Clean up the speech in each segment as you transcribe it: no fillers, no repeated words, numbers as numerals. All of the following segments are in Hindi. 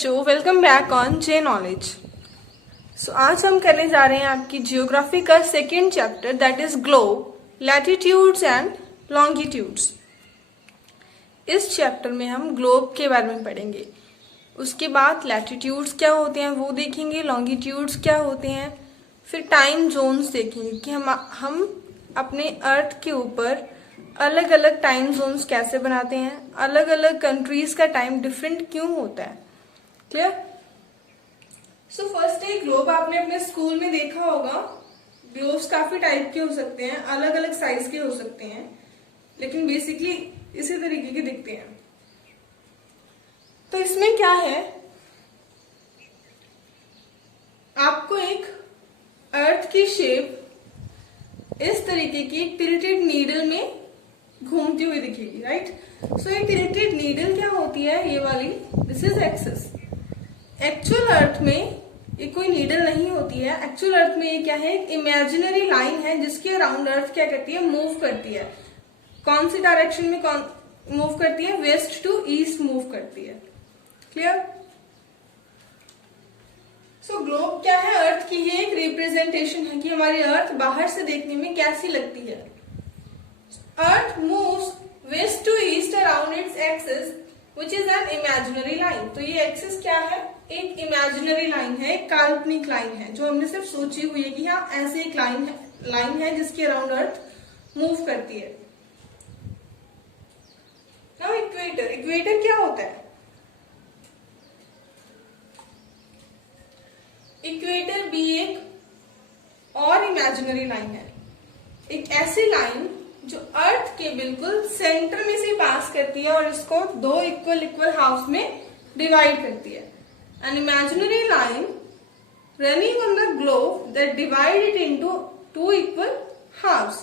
बच्चों, welcome back on J knowledge. So आज हम करने जा रहे हैं आपकी जियोग्राफी का second chapter, that is globe, latitudes and longitudes. इस चैप्टर में हम ग्लोब के बारे में पढ़ेंगे। उसके बाद लैटिट्यूड्स क्या होते हैं वो देखेंगे, लॉन्गिट्यूड्स क्या होते हैं, फिर टाइम जोन्स देखेंगे कि हम अपने अर्थ के ऊपर अलग अलग टाइम जोन्स कैसे बनाते हैं, अलग अलग कंट्रीज का टाइम डिफरेंट क्यों होता है। क्लियर? सो फर्स्ट है ग्लोब। आपने अपने स्कूल में देखा होगा, ग्लोब्स काफी टाइप के हो सकते हैं, अलग अलग साइज के हो सकते हैं, लेकिन बेसिकली इसी तरीके के दिखते हैं। तो इसमें क्या है, आपको एक अर्थ की शेप इस तरीके की टिल्टेड नीडल में घूमती हुई दिखेगी, राइट? सो ये टिल्टेड नीडल क्या होती है, ये वाली, दिस इज एक्सिस। एक्चुअल अर्थ में ये कोई नीडल नहीं होती है। एक्चुअल अर्थ में ये क्या है, एक इमेजिनरी लाइन है जिसके अराउंड अर्थ क्या करती है, मूव करती है। कौन सी डायरेक्शन में मूव करती है, वेस्ट टू ईस्ट मूव करती है। क्लियर? सो ग्लोब क्या है, अर्थ की ये एक रिप्रेजेंटेशन है कि हमारी अर्थ बाहर से देखने में कैसी लगती है। Earth moves west to east around its axis which is an imaginary line. तो ये एक्सिस क्या है, एक इमेजिनरी लाइन है, एक काल्पनिक लाइन है जो हमने सिर्फ सोची हुई है कि हाँ ऐसे एक लाइन है जिसके अराउंड अर्थ मूव करती है। Now equator. इक्वेटर क्या होता है? इक्वेटर भी एक और इमेजिनरी लाइन है, एक ऐसी लाइन जो अर्थ के बिल्कुल सेंटर में से पास करती है और इसको दो इक्वल हाफ्स में डिवाइड करती है। An imaginary line running on the globe that divide it into two equal halves.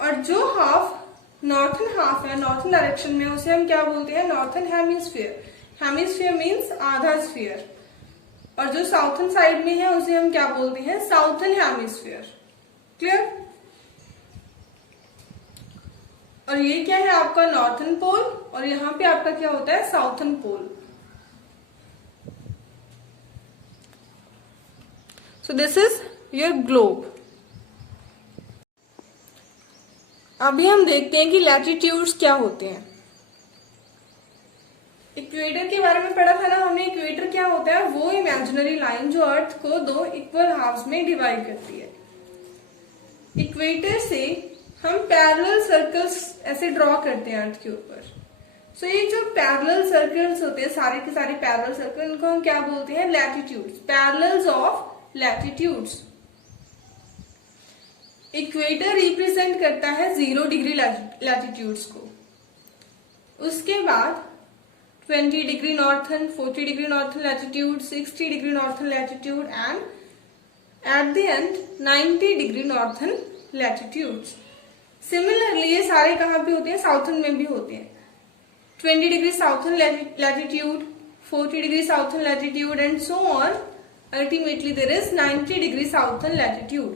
और जो हाफ नॉर्थन हाफ है, नॉर्थन डायरेक्शन में, उसे हम क्या बोलते हैं, नॉर्थन हेमिस्फीयर। हेमिस्फीयर मीन्स आधा स्फीयर। और जो साउथन साइड में है उसे हम क्या बोलते हैं, साउथन हेमिस्फीयर। क्लियर? और ये क्या है आपका नॉर्थन पोल, और यहाँ पे आपका क्या होता है, southern pole. So this is your globe. अभी हम देखते हैं कि लैटिट्यूड्स क्या होते हैं। इक्वेटर के बारे में पढ़ा था ना हमने। इक्वेटर क्या होता है, वो इमेजिनरी लाइन जो अर्थ को दो इक्वल हाफ्स में डिवाइड करती है। इक्वेटर से हम पैरेलल सर्कल्स ऐसे ड्रॉ करते हैं अर्थ के ऊपर। सो ये जो पैरेलल सर्कल्स होते हैं, सारे के सारे पैरेलल सर्कल, इनको हम क्या बोलते हैं, latitudes, parallels of latitudes. Equator represent करता है 0 डिग्री लैटिट्यूड्स को। उसके बाद 20 degree northern, 40 degree northern latitude, 60 degree northern latitude and at the end 90 degree northern latitudes. Similarly ये सारे कहां पे होते हैं, साउथन में भी होते हैं। 20 degree southern latitude, 40 degree southern latitude and so on. Ultimately there is 90 degree southern latitude.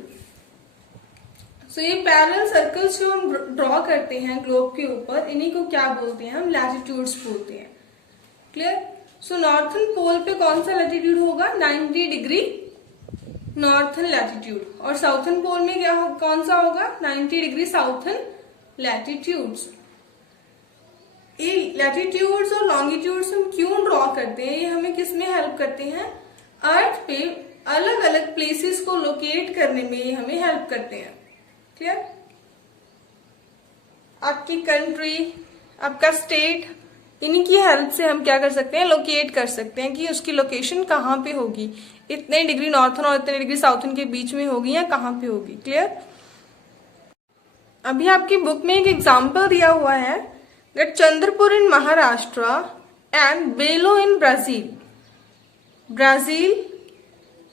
So ये पैरेलल सर्कल्स जो हम ड्रॉ करते हैं ग्लोब के ऊपर, इन्हीं को क्या बोलते हैं, हम लैटिट्यूड्स बोलते हैं। क्लियर? सो नॉर्थन पोल पे कौन सा लैटिट्यूड होगा, 90 डिग्री नॉर्थन लैटिट्यूड। और साउथन पोल में क्या कौन सा होगा, 90 डिग्री साउथन लैटिट्यूड्स। ये लैटिट्यूड्स और लॉन्गिट्यूड्स हम क्यों ड्रॉ करते हैं, ये हमें किस में हेल्प करते हैं, अर्थ पे अलग अलग प्लेसेस को लोकेट करने में ये हमें हेल्प करते हैं। क्लियर? आपकी कंट्री, आपका स्टेट, इन्हीं की हेल्प से हम क्या कर सकते हैं, लोकेट कर सकते हैं कि उसकी लोकेशन कहाँ पे होगी, इतने डिग्री नॉर्थन और इतने डिग्री साउथन के बीच में होगी या कहाँ पे होगी। क्लियर? अभी आपकी बुक में एक एग्जाम्पल दिया हुआ है that Chandrapur in Maharashtra and Belo in Brazil. Brazil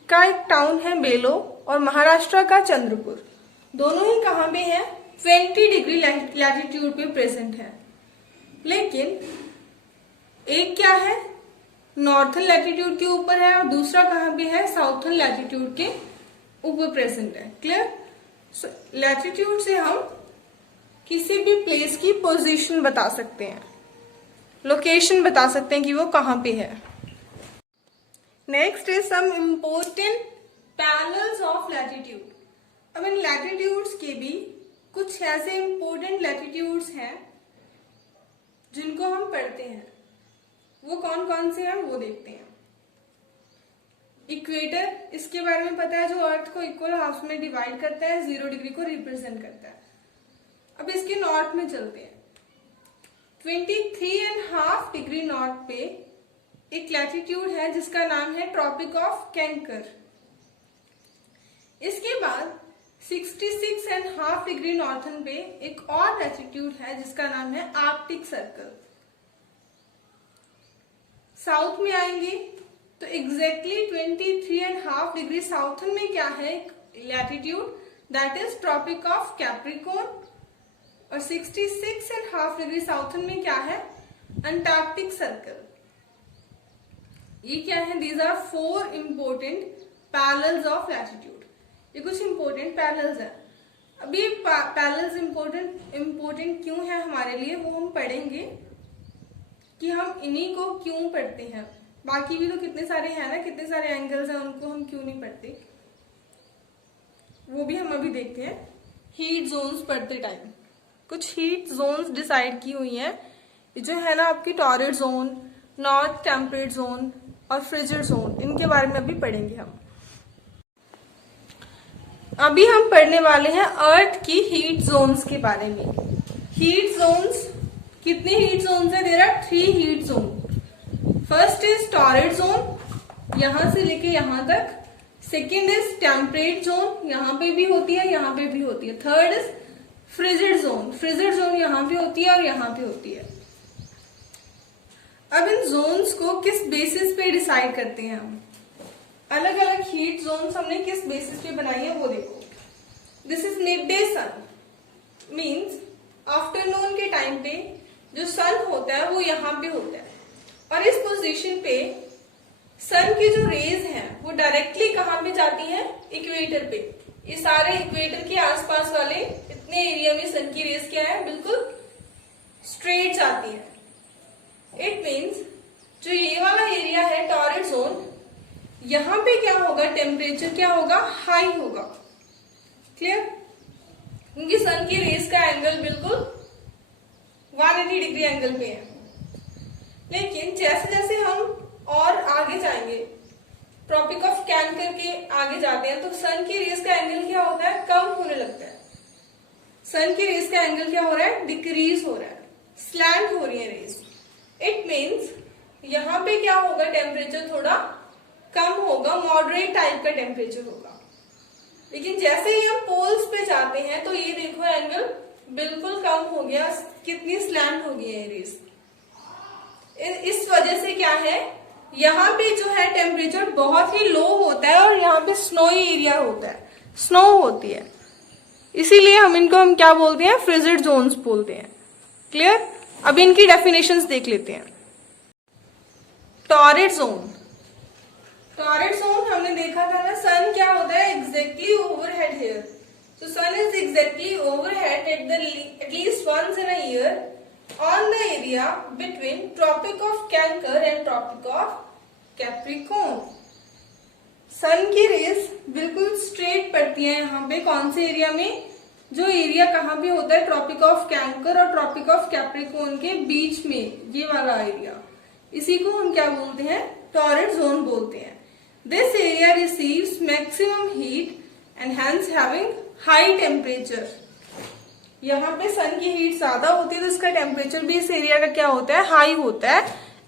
का एक टाउन है बेलो और महाराष्ट्र का चंद्रपुर, दोनों ही कहां पे है, 20 डिग्री लैटिट्यूड पे प्रेजेंट है। लेकिन एक क्या है, नॉर्थन लैटिट्यूड के ऊपर है और दूसरा कहां पे है, साउथन लैटिट्यूड के ऊपर प्रेजेंट है। क्लियर? सो लैटिट्यूड से हम किसी भी प्लेस की पोजीशन बता सकते हैं, लोकेशन बता सकते हैं कि वो कहां पे है। Next is some important parallels of latitude. अब इन लैटिट्यूड्स के भी कुछ ऐसे इम्पोर्टेंट लैटिट्यूड्स हैं जिनको हम पढ़ते हैं। वो कौन कौन से हैं वो देखते हैं। इक्वेटर, इसके बारे में पता है, जो अर्थ को इक्वल हाफ में डिवाइड करता है, 0 डिग्री को रिप्रेजेंट करता है। अब इसके नॉर्थ में चलते हैं। 23.5 डिग्री नॉर्थ पे एक लैटिट्यूड है जिसका नाम है ट्रॉपिक ऑफ कैंकर। इसके बाद 66.5 डिग्री नॉर्थन पे एक और लैटिट्यूड है जिसका नाम है आर्कटिक सर्कल। साउथ में आएंगे तो एग्जैक्टली 23.5 डिग्री साउथन में क्या है, latitude, that is tropic of Capricorn. और 66.5 डिग्री साउथन में क्या है, अंटार्कटिक सर्कल। ये क्या है, these are 4 important parallels of latitude. ये कुछ इंपोर्टेंट पैरेलल्स है। अभी पैरेलल्स इंपोर्टेंट क्यों है हमारे लिए, वो हम पढ़ेंगे कि हम इन्हीं को क्यों पढ़ते हैं। बाकी भी तो कितने सारे हैं ना, कितने सारे एंगल्स हैं, उनको हम क्यों नहीं पढ़ते, वो भी हम अभी देखते हैं। हीट जोन्स पढ़ते टाइम कुछ हीट जोन्स डिसाइड की हुई हैं, जो है ना आपकी torrid zone, north temperate zone और फ्रिजिड जोन, इनके बारे में अभी पढ़ेंगे हम। अभी हम पढ़ने वाले हैं अर्थ की हीट जोन्स के बारे में। हीट जोन्स, कितने हीट जोन्स है, there are 3 heat zone. First is torrid zone, यहां से लेके यहां तक। सेकेंड इज टेम्परेट जोन, यहां पे भी होती है, यहां पे भी होती है। Third is frigid zone, frigid zone यहां पे होती है और यहां पे होती है। अब इन जोन्स को किस बेसिस पे डिसाइड करते हैं हम, अलग अलग हीट जोन्स हमने किस बेसिस पे बनाई है वो देखो। This is mid day sun, means afternoon के टाइम पे जो सन होता है वो यहाँ पे होता है, और इस पोजीशन पे सन की जो रेज हैं वो डायरेक्टली कहाँ पे जाती हैं, इक्वेटर पे। ये सारे इक्वेटर के आसपास वाले इतने एरिया में सन की रेज क्या है, बिल्कुल स्ट्रेट जाती है। इट मीन्स जो ये वाला एरिया है टॉरिड जोन, यहां पे क्या होगा, टेम्परेचर क्या होगा, हाई होगा। क्लियर, क्योंकि सन की रेज का एंगल बिल्कुल 180 डिग्री एंगल पे है। लेकिन जैसे जैसे हम और आगे जाएंगे, ट्रॉपिक ऑफ कैंकर के आगे जाते हैं, तो सन की रेज का एंगल क्या होता है, कम होने लगता है। सन की रेज का एंगल क्या हो रहा है, डिक्रीज हो रहा है, स्लैंट हो रही है रेज। इट मीन्स यहां पे क्या होगा, टेम्परेचर थोड़ा कम होगा, मॉडरेट टाइप का टेम्परेचर होगा। लेकिन जैसे ही हम पोल्स पे जाते हैं तो ये देखो एंगल बिल्कुल कम हो गया, कितनी स्लैंट हो गई है रेज। इस वजह से क्या है, यहाँ पे जो है टेम्परेचर बहुत ही लो होता है और यहाँ पे स्नोई एरिया होता है, स्नो होती है, इसीलिए हम क्या बोलते हैं, फ्रिजिड जोन्स बोलते हैं। क्लियर, अब इनकी डेफिनेशंस देख लेते हैं। टॉरिड जोन, टॉरिड जोन हमने देखा था ना, सन क्या होता है, exactly overhead here. So sun is exactly overhead at least once in a year on the area between Tropic of Cancer and Tropic of Capricorn. सन की रेस बिल्कुल स्ट्रेट पड़ती है यहाँ पे, कौन से एरिया में, जो एरिया कहाँ पे होता है, ट्रॉपिक ऑफ कैंकर और ट्रॉपिक ऑफ कैप्रिकॉर्न के बीच में, ये वाला एरिया, इसी को हम क्या बोलते हैं, टॉरिड जोन बोलते हैं। This area receives maximum heat and hence having high temperature. यहाँ पे सन की हीट ज्यादा होती है तो इसका टेम्परेचर भी इस एरिया का क्या होता है, हाई होता है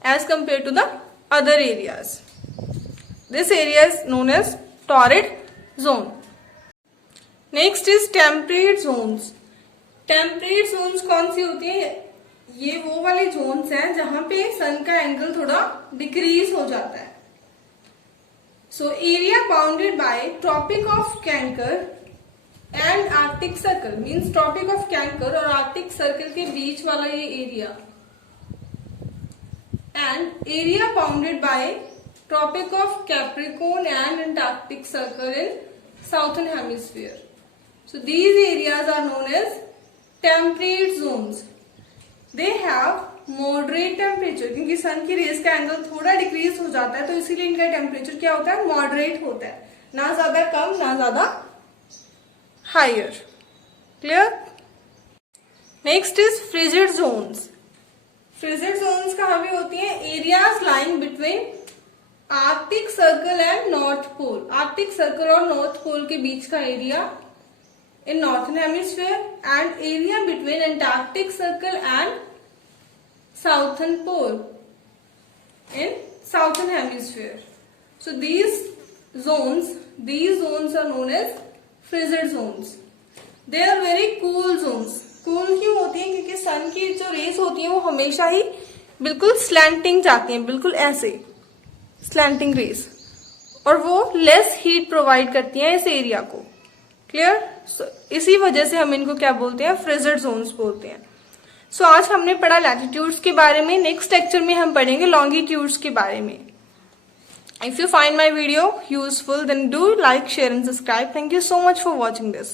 as compare to the other areas. This area is known as torrid zone. Next is temperate zones. Temperate zones कौन सी होती है, ये वो वाले जोन्स हैं जहां पे सन का एंगल थोड़ा डिक्रीज हो जाता है। So area bounded by tropic of Cancer and Arctic circle, means tropic of Cancer और आर्कटिक सर्कल के बीच वाला ये area, and area bounded by tropic of Capricorn and Antarctic circle in southern hemisphere. So these areas are known as temperate zones. They have moderate temperature, क्योंकि सन की रेज का एंगल थोड़ा डिक्रीज हो जाता है तो इसीलिए इनका टेम्परेचर क्या होता है, मॉडरेट होता है, ना ज्यादा कम ना ज्यादा higher. Clear? Next is frigid zones. Frigid zones कहाँ पे होती है, areas lying between Arctic circle and North Pole. Arctic circle और नॉर्थ पोल के बीच का area in northern hemisphere and area between Antarctic circle and southern pole in southern hemisphere. So these zones are known as frigid zones. They are very cool zones. Cool क्यों होती है, क्योंकि सन की जो रेस होती है वो हमेशा ही बिल्कुल स्लैंटिंग जाती हैं, बिल्कुल ऐसे स्लैंटिंग रेस, और वो लेस हीट प्रोवाइड करती हैं इस एरिया को। क्लियर? इसी वजह से हम इनको क्या बोलते हैं, फ्रिजिड जोन्स बोलते हैं। सो आज हमने पढ़ा लैटिट्यूड्स के बारे में। नेक्स्ट लेक्चर में हम पढ़ेंगे लॉन्गिट्यूड्स के बारे में। If you find my video useful then do like, share and subscribe. Thank you so much for watching this.